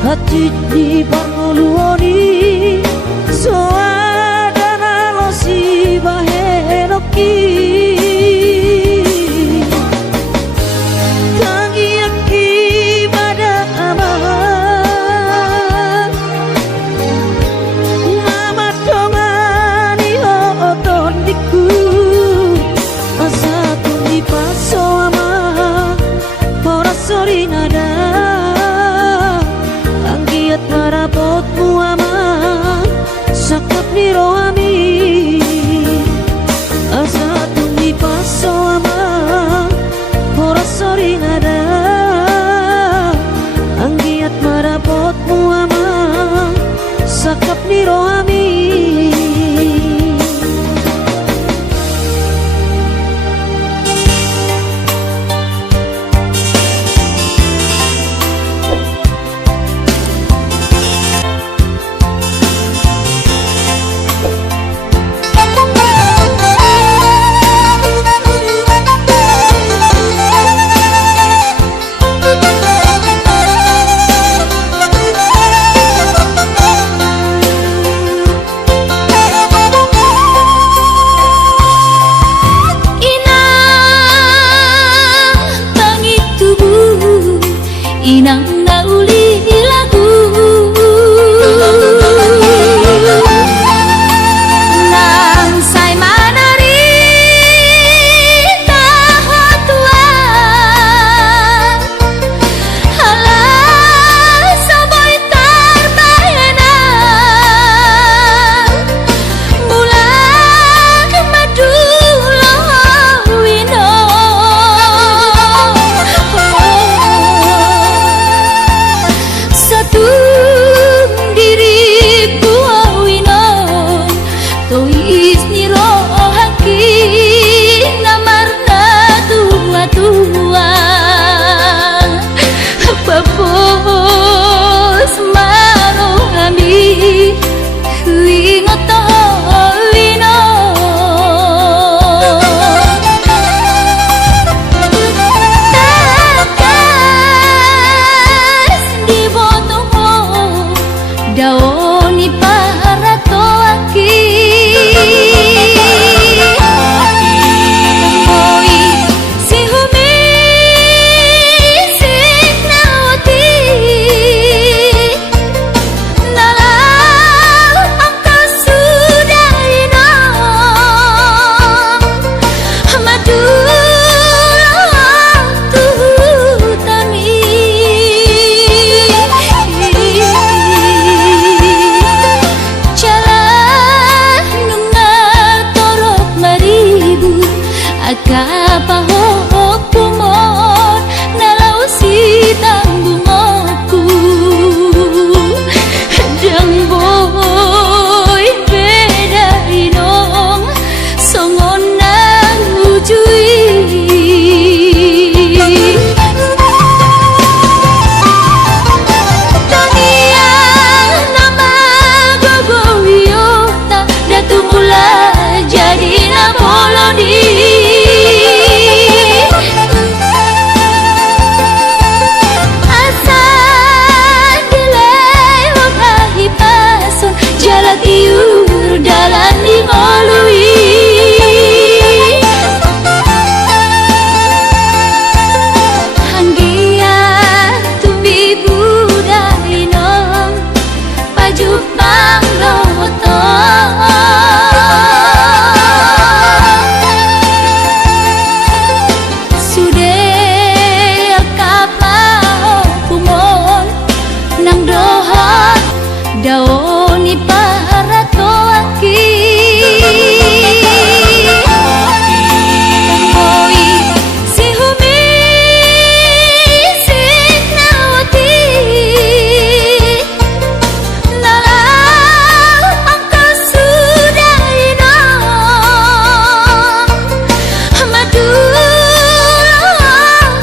Hati di banguluoni soadana losi Tois ni rohaki namarna tua-tua Papos marohami Huingoto wino Takas di botoho Daoni para toaki Kumon nalau si tanggungoku Jang boy beda inong songon nang ujui Tania nama gogo wiota datu mula jadi na molodi Iur dalan di molui Hanggia tumbi budai nong Pajuk pangloto Sude kapao kumon Nang dohot daoni para toaki Oi si humi si nawati Nala angka sudah inong Madu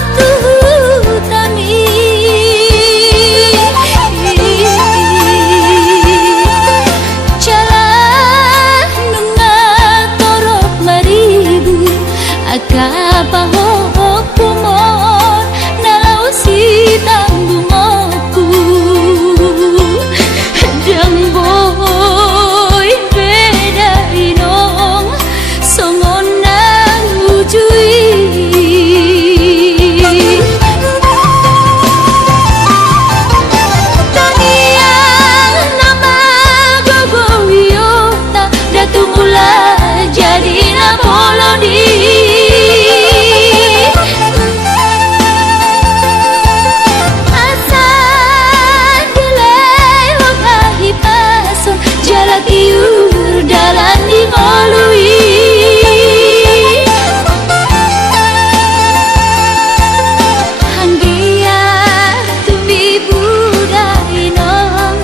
tuhutami Kapaho kumon nalau si tanggungoku Jang boy beda inong songon nang ujui Tania nama gogo wiota datu mula jadi na molodi Iur dalan di molui Hanggia tumbi budai nong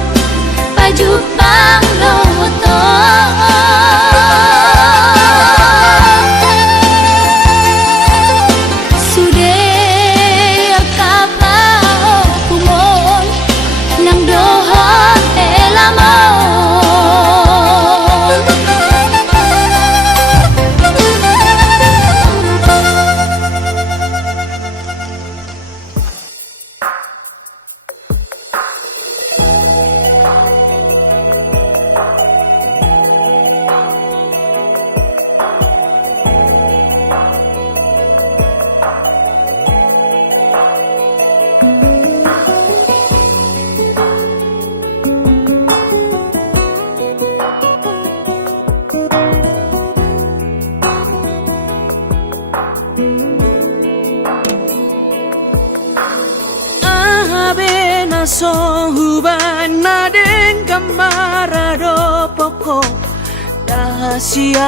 Pajuk pangloto Sude kapao kumon Nang dohot elamon Sohuban nadeng kamarado poko dahasian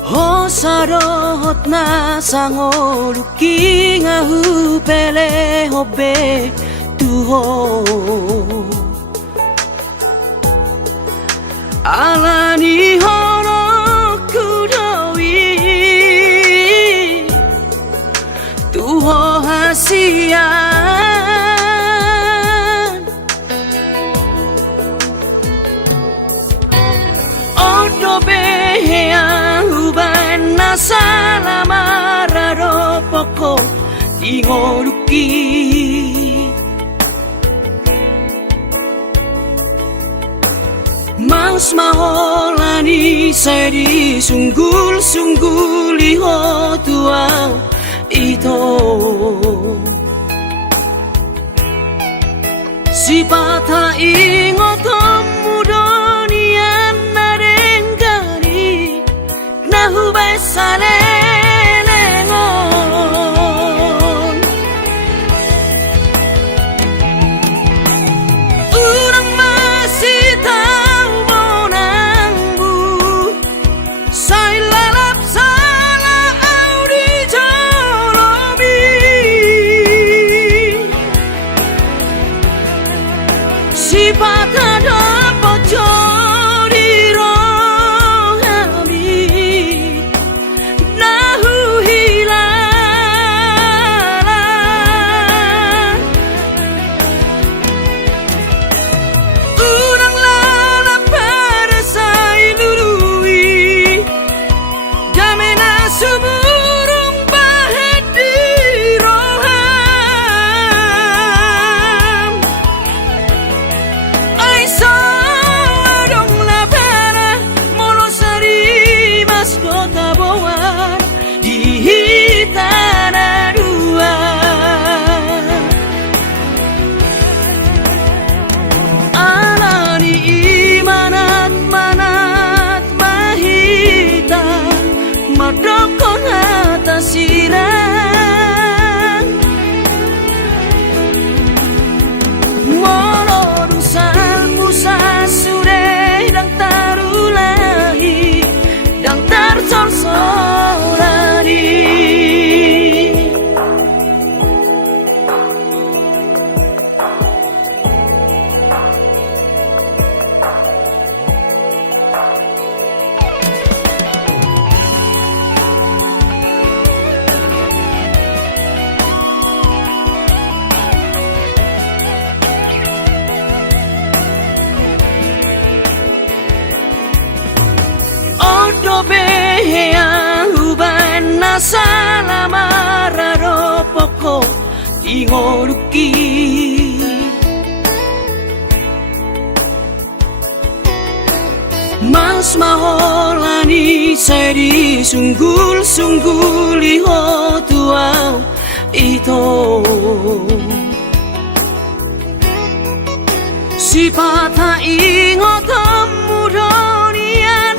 Hosarot na sangoluki ngahu pele hobe tuho alani horo kudoi tuho hasian odo behea uban nasalamara poko ingoruki Mas maholani seri sunggul-sungguli ho tuau ito si pata ingotom mudonian narengari nahubai sale si pata dapat jodi rohami nahu hilang urang lala pada sai lului damena suburung bahet di roham Sawadong la pera monosari mas kota bawah di hitana dua alani manat mahita madokon atasirang sure dang tarulahi dang tarsorsorani behea uban nasalamara poko ingoruki Mas maholani seri sunggul-sungguli ho tuau ito si pata ingotom mudonian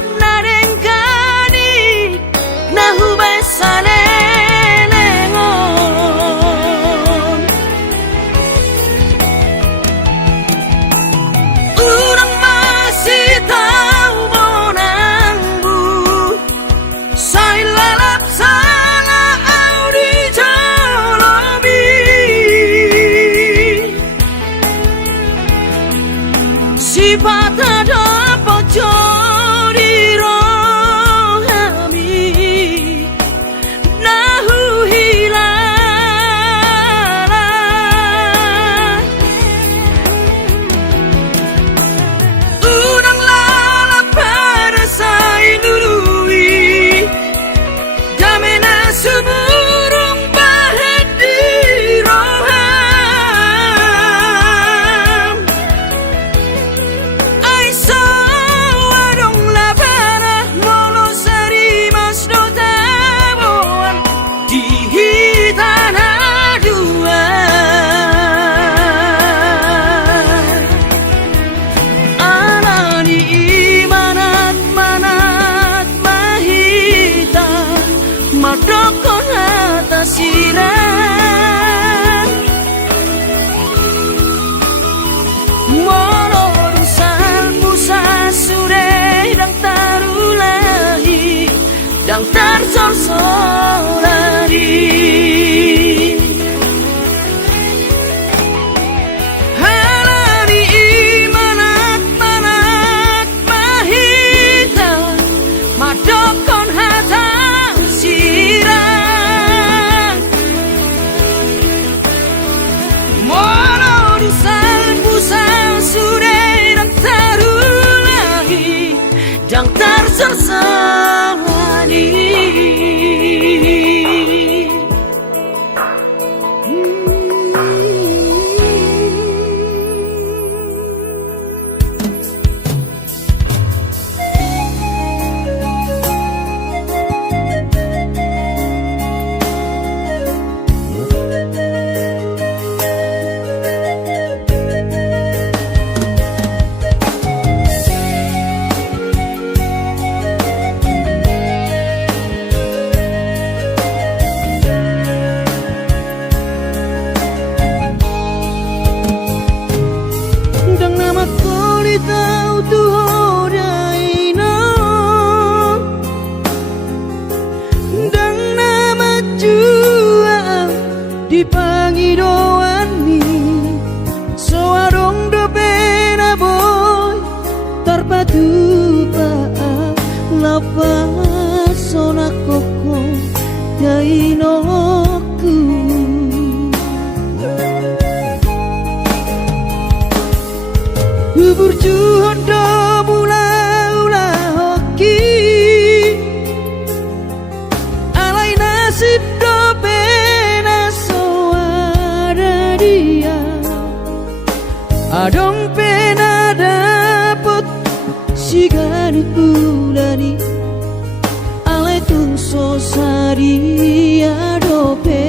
nahubai sale lengon urang masih tahu monangmu sai lalap salah audi jolobi si pata dapat jodi Seburung bahet di roham Ai sawadong la para monosari mas dotaboan di hitana dua alani manat mahita madokon Burjuhon do mula-ula hoki alai nasib do pena soara dia adong pena dapet sigani bulani alai tungso sari adope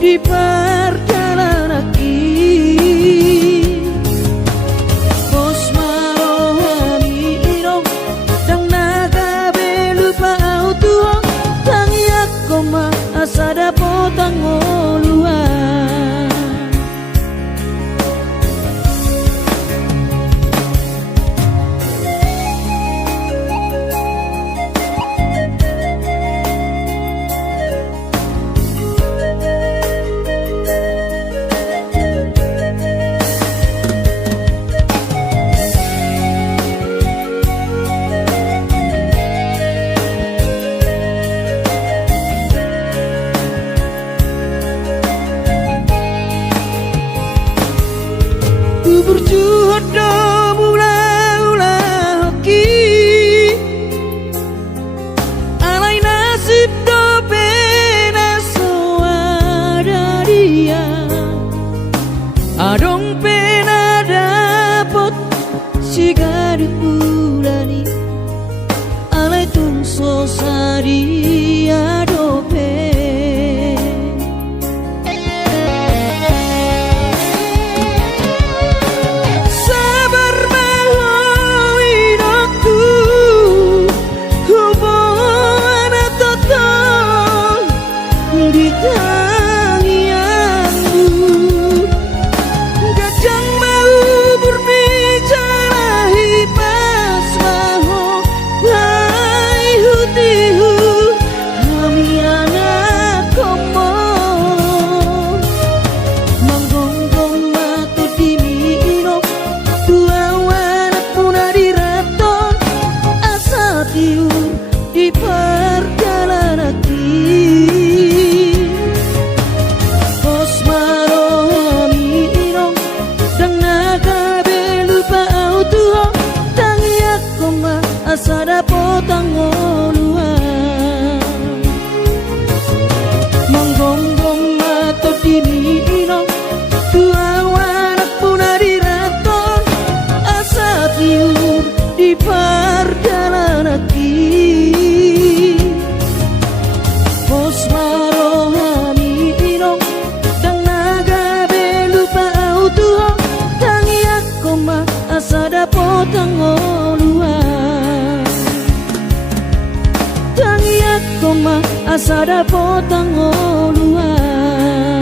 di perjalanan Bos marohami irong dang naga belupa autuong tangiak koma asada potang oluan Burjuhon do mula-ula hoki alai nasib do pena soara dia adong pena dapot sigari bulani alai tungso sari adope di perjalanan Bos marohami irong dang naga belupa autuong tangiak koma asada potang oluan manggonggong mato dimi irong tua wanak puna diraton asa tiur di perjalanan Bos marohami irong dang naga belupa autuong tangiak koma asada potang oluan tangiak koma asada potang oluan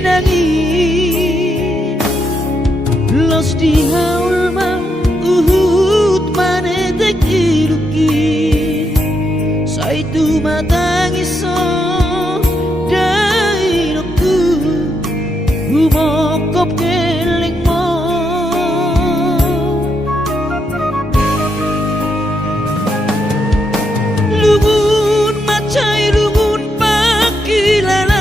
nangis los di haul mang uhut manetek iruki saitu matangiso dainoku umokop keling mo lungun macai lungun pakilalaan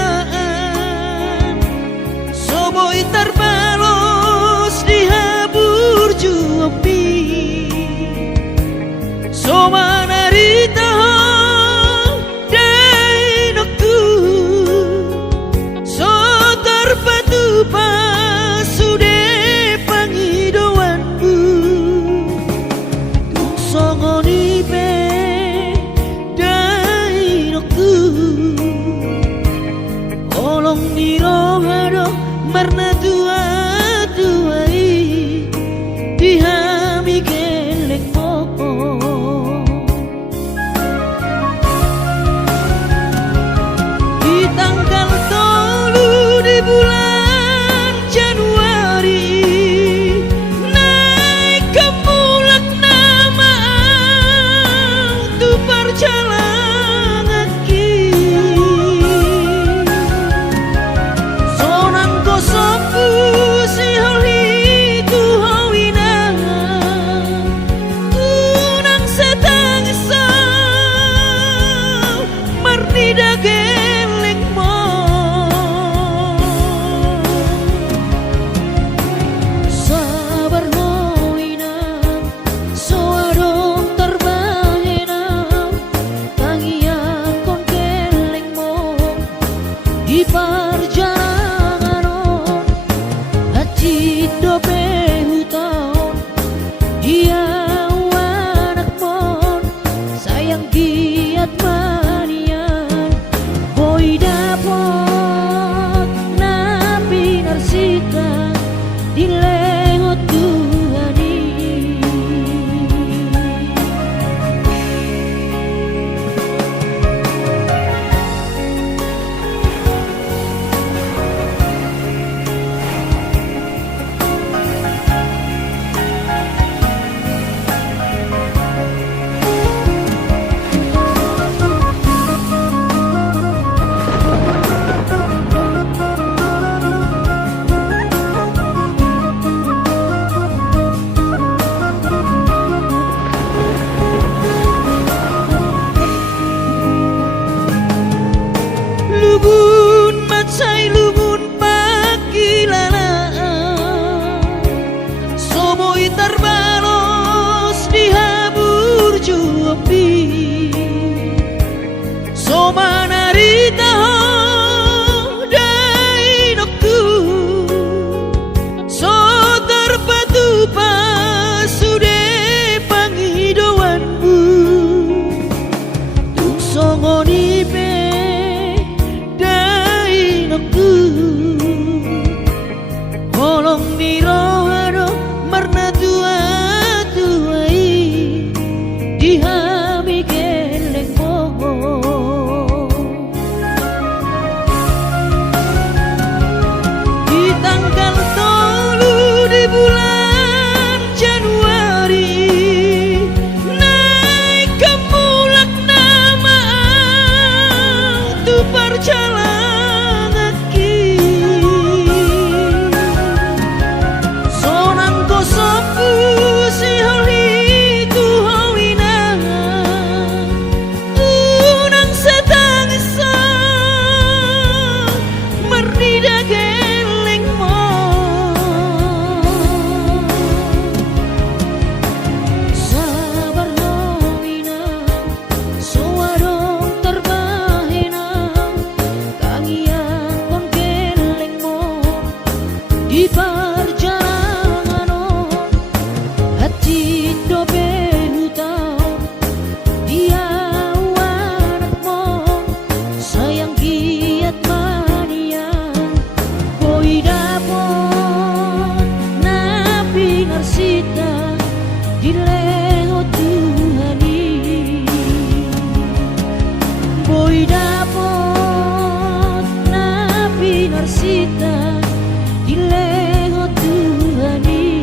soboi terbalos dihabur juopi somanarita dainoku so terpatu pasude pangidoanku tuk songoni pe dainoku olong dirohado marna tua tuai dihami geleng mo di tanggal 3 di bulan Januari naik ke mulak nama tu perjalanan ki sonang kosopu si holi tu hawina unang setang sa marnida geleng mo sabar hoina so adong terbahena tangian kon geleng mo di perjalanan hati dobe hutaon dia anak mon sayang giat manian boy dapot napi narsita di lehot Tuhani Marsita dileho Tuhani.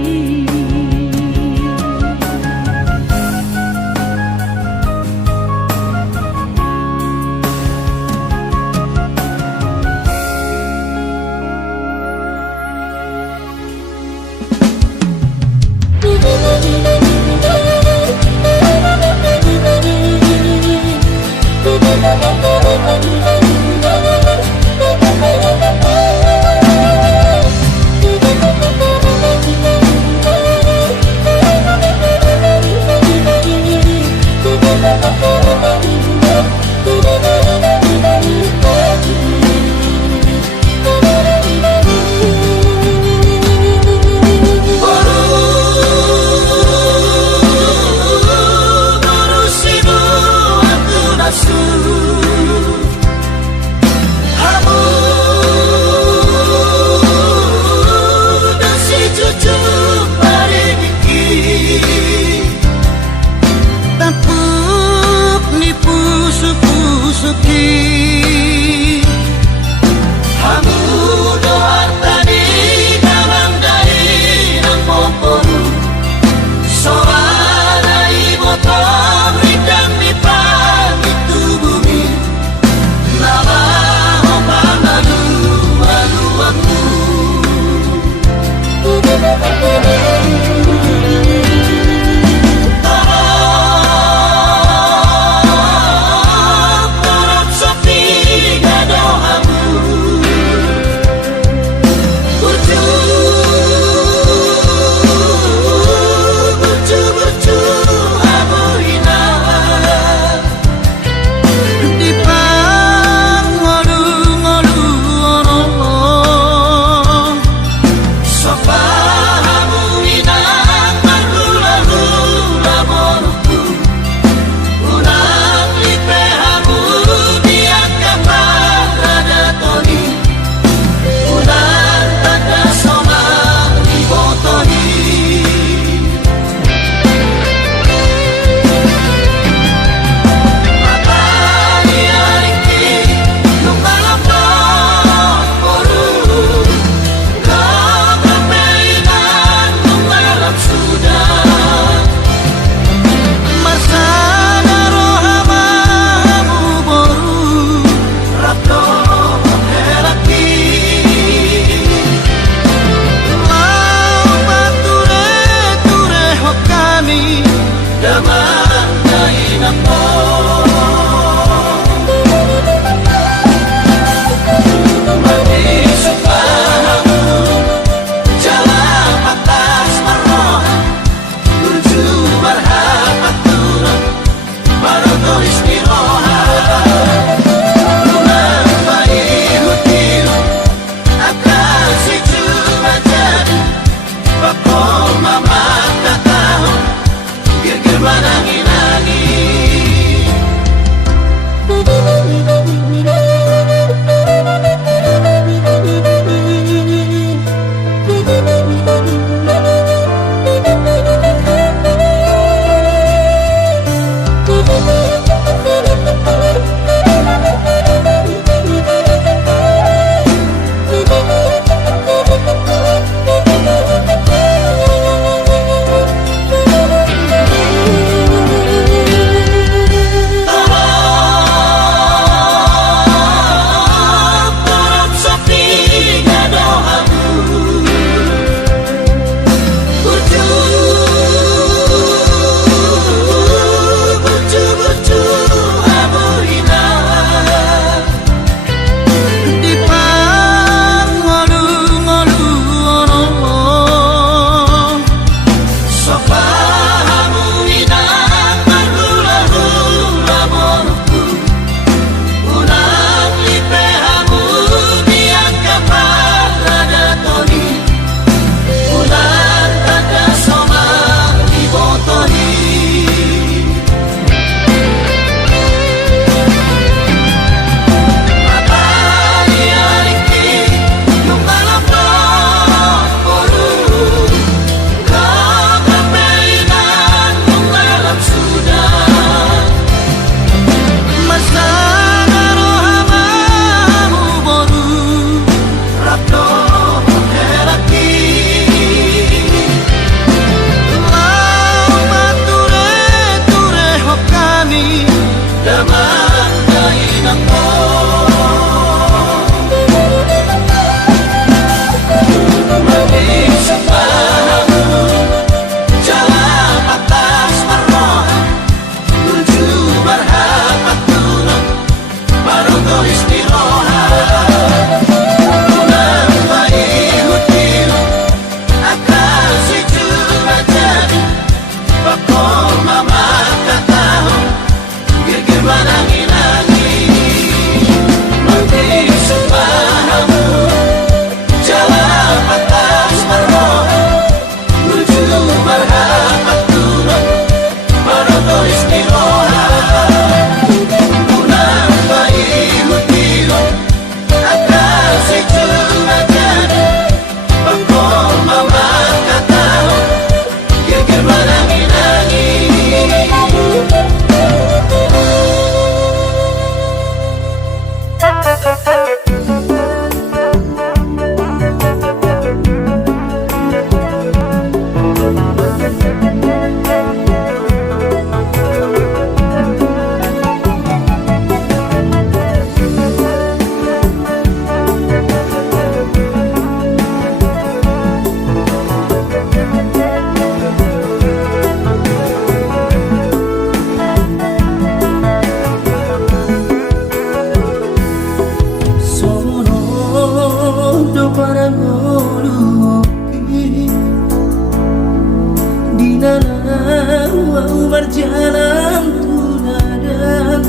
jalan tuladan.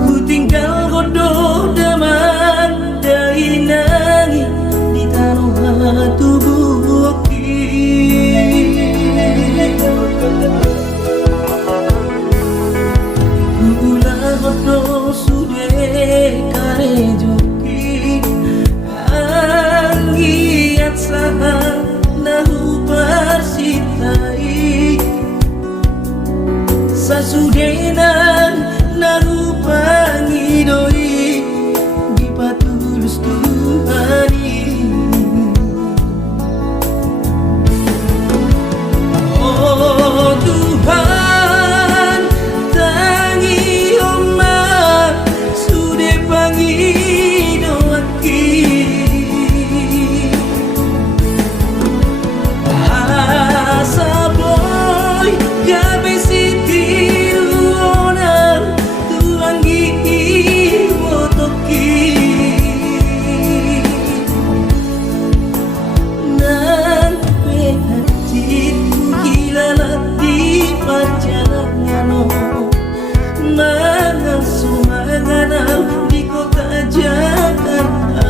Ku tinggal godoh daman dari nangi di tanah tubuh gula godoh sudah kare joki anggiat saha nahu persitai sasudenan nahu pangidoi di patulus Tuhani. Oh Tuhan tangi omah sudah pangidoaki asa boy gabe sitiru onar tuangi wotoki nan penhati hilalati perjalanan mana sumanganal di kota Jakarta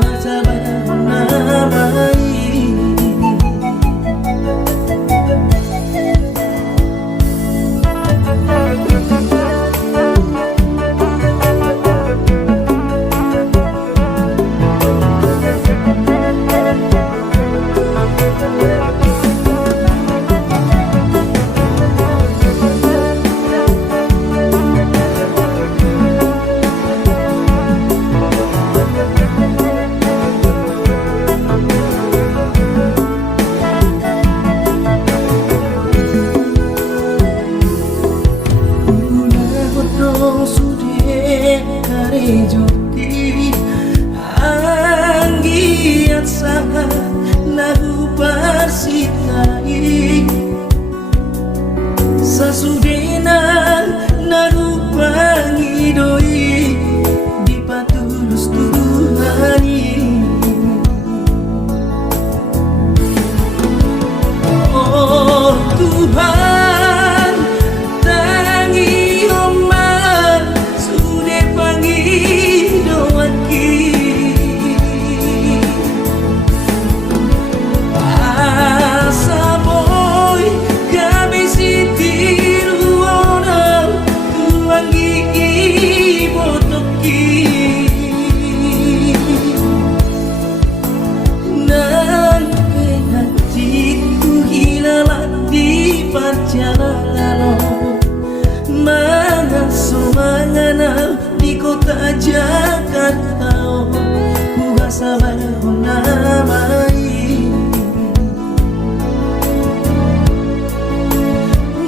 masa namai. Joki anggiat saha nahu persitai sasudenan nahu pangidoi di patulus Tuhani. Oh Tuhan tangi omah sudah pangidoaki asa boy gabe sitiru onar tuangi botoki nan penhatiku hilalat di perjalanan mana sumanganal di kota Jakarta kuasa baru namai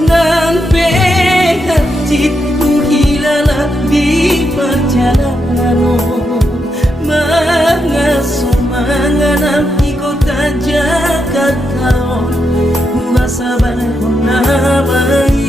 nan penhatiku hilalat di perjalanan mana sumanganal di kota Jakarta kuasa baru namai.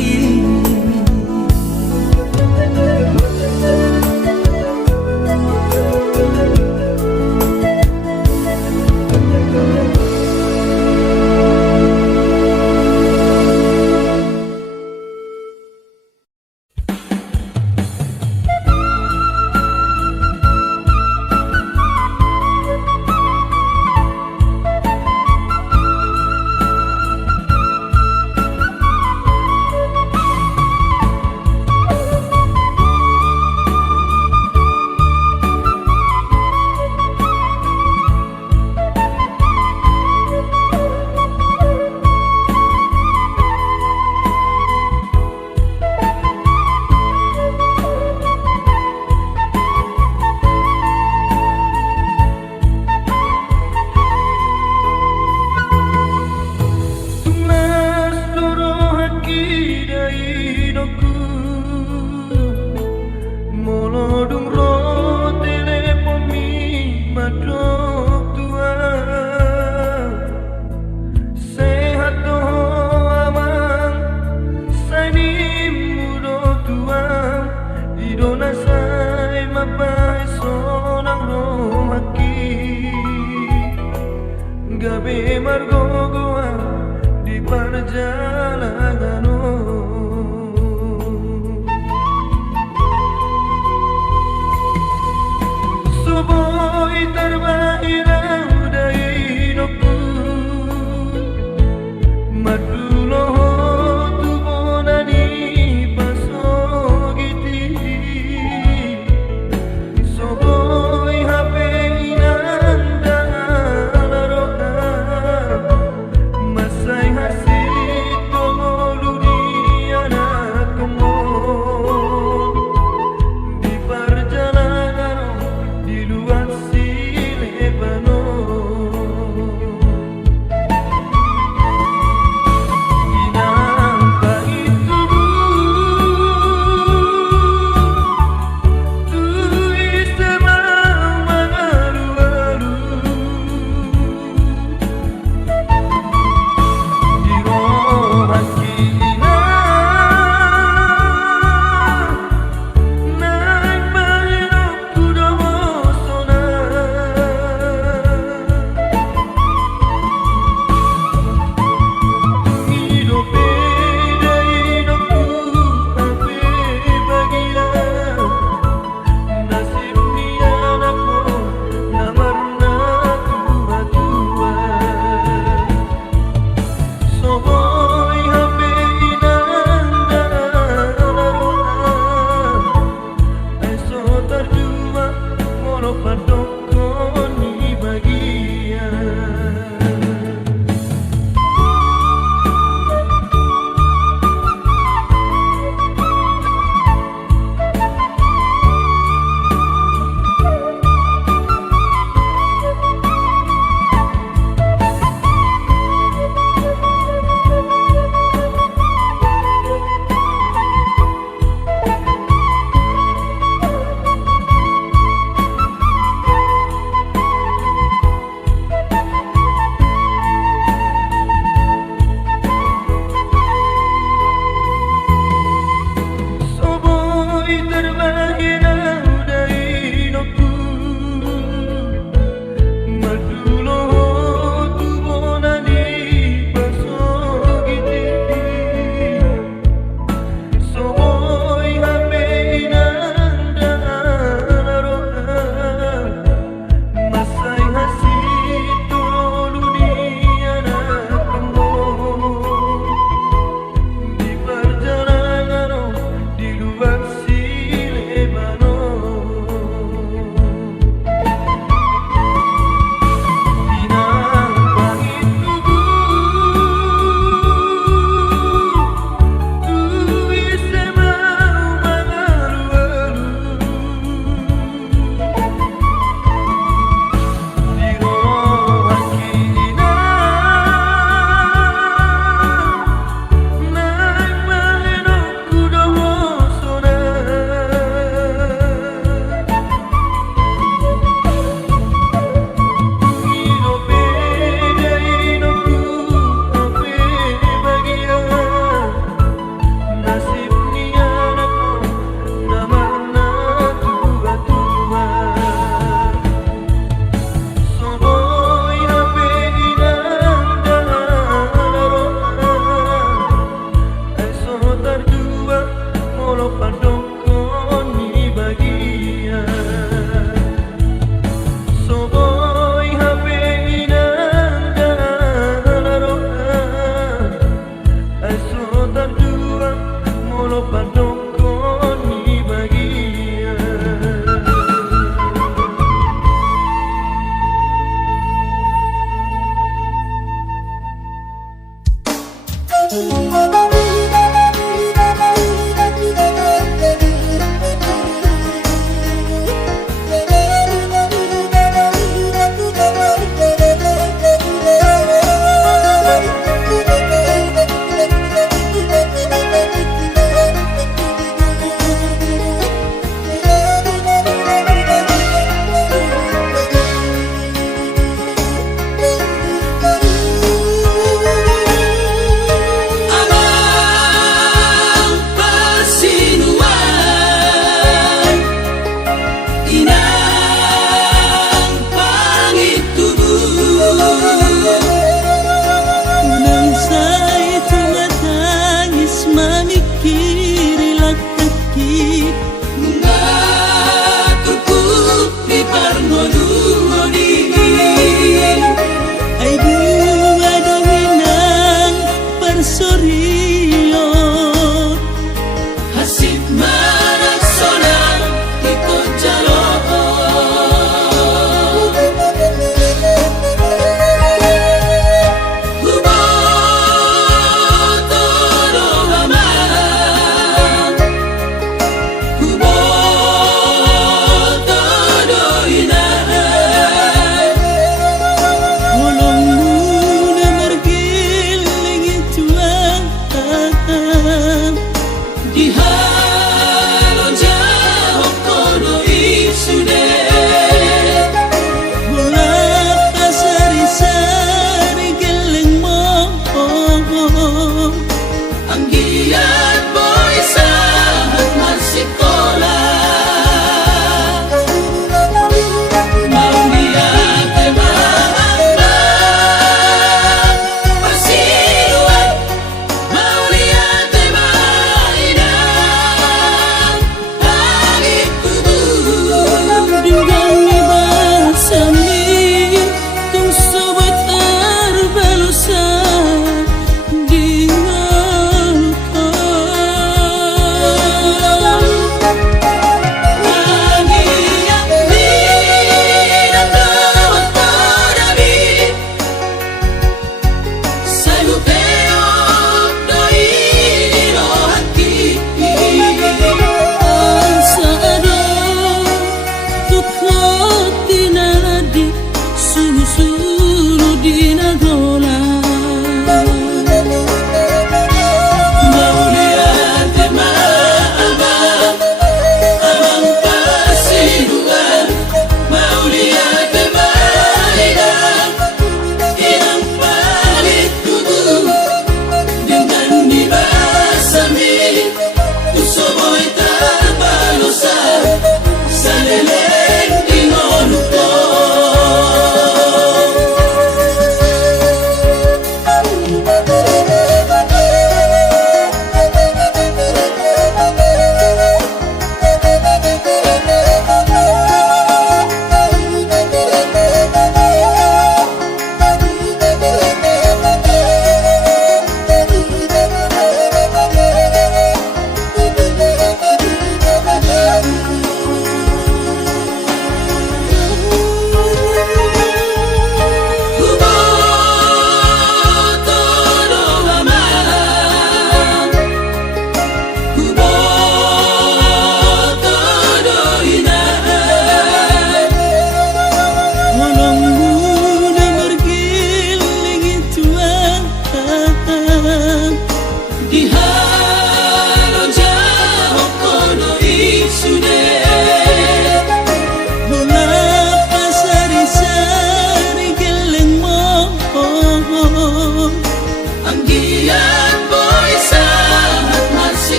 Gabi margogoa di mana perjalanan Soboy terbahirau dari hidupku Maduloho tu bonani pasogiti Soboy hape inanda alaroka Masai hasit tolu di anak kemon Di perjalanan di luar si Lebanon Inangka itu tu istemau mengalu-alu Di rohan kina naik mahirap ku dawasona Hidup beda hidupku hape bagia Nasib ni anakmu namarna tua-tua Soboy hape inanda alaroha Eso terdua molo padokon ni bagian sulu-sulu di nagola. Mau lihat tema abang, abang pasiruan. Mau lihat tema hidang, hidang palit tubuh dengan dibasami. Tusoboy tabalosa sa leleng tinoluto.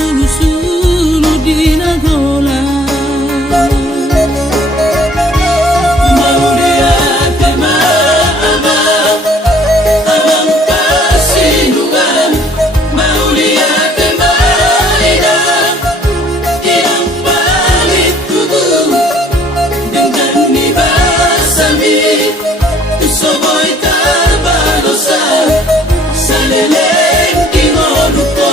Sulu-sulu di nagola. Mau lihat tema abang, abang pasiruan. Mau lihat tema hidang, hidang palit tubuh dengan dibasami. Tusoboy tabalosa sa leleng tinoluto.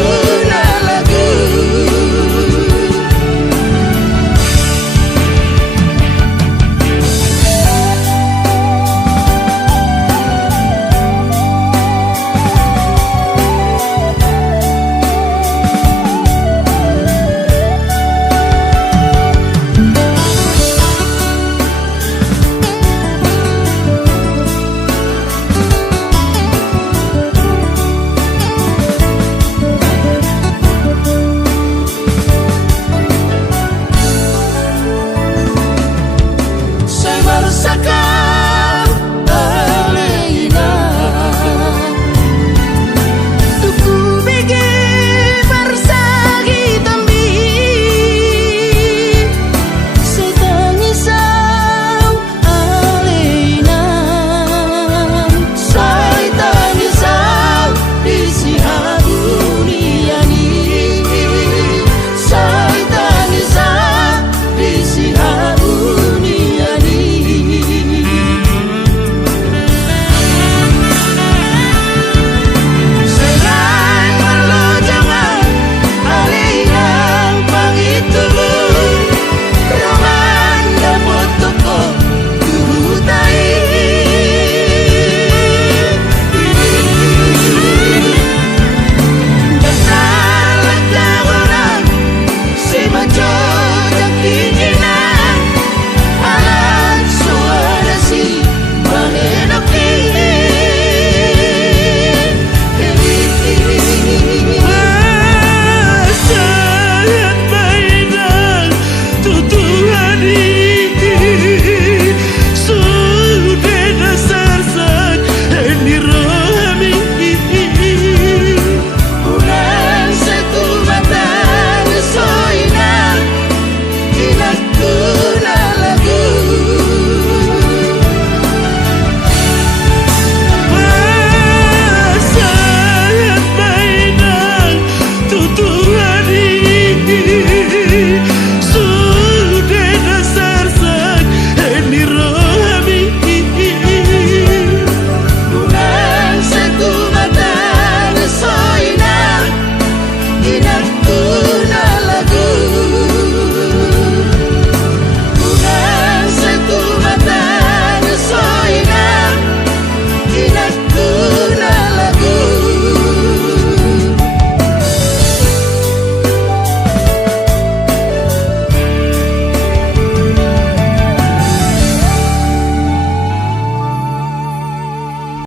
Tuhan.